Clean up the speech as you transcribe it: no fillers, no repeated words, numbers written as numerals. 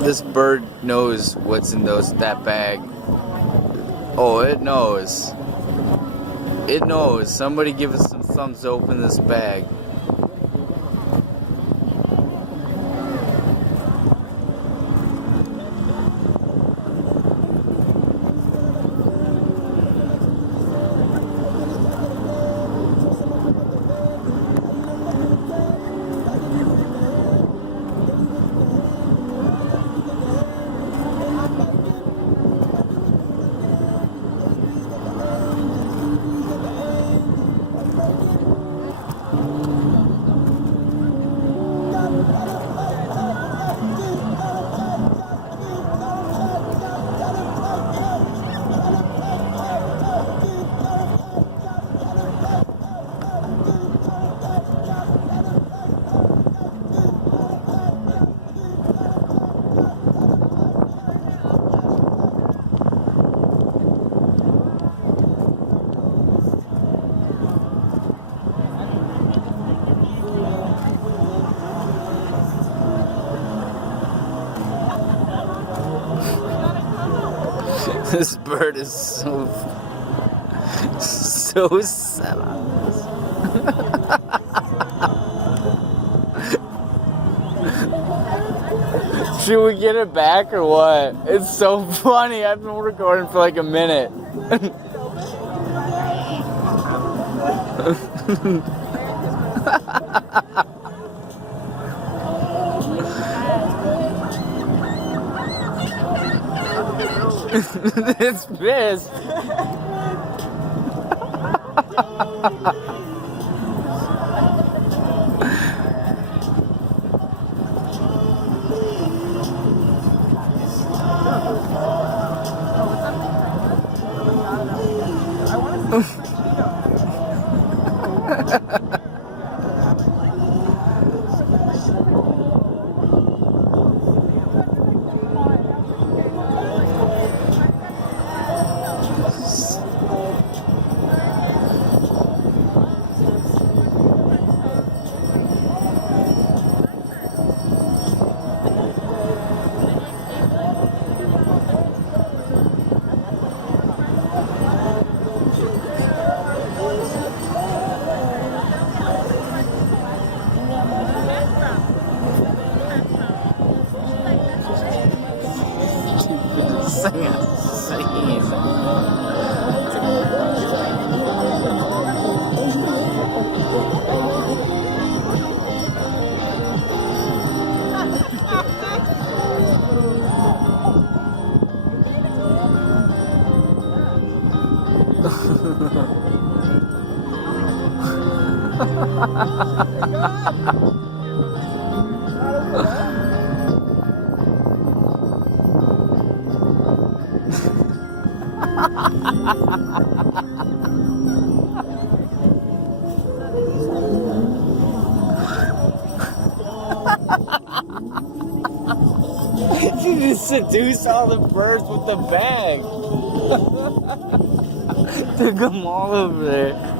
This bird knows what's in that bag. Oh, it knows. It knows. Somebody give us some thumbs to open this bag. This bird is so sad on this. Should we get it back or what? It's so funny. I've been recording for like a minute. It's pissed. You just seduce all the birds with the bag. Took them all over there.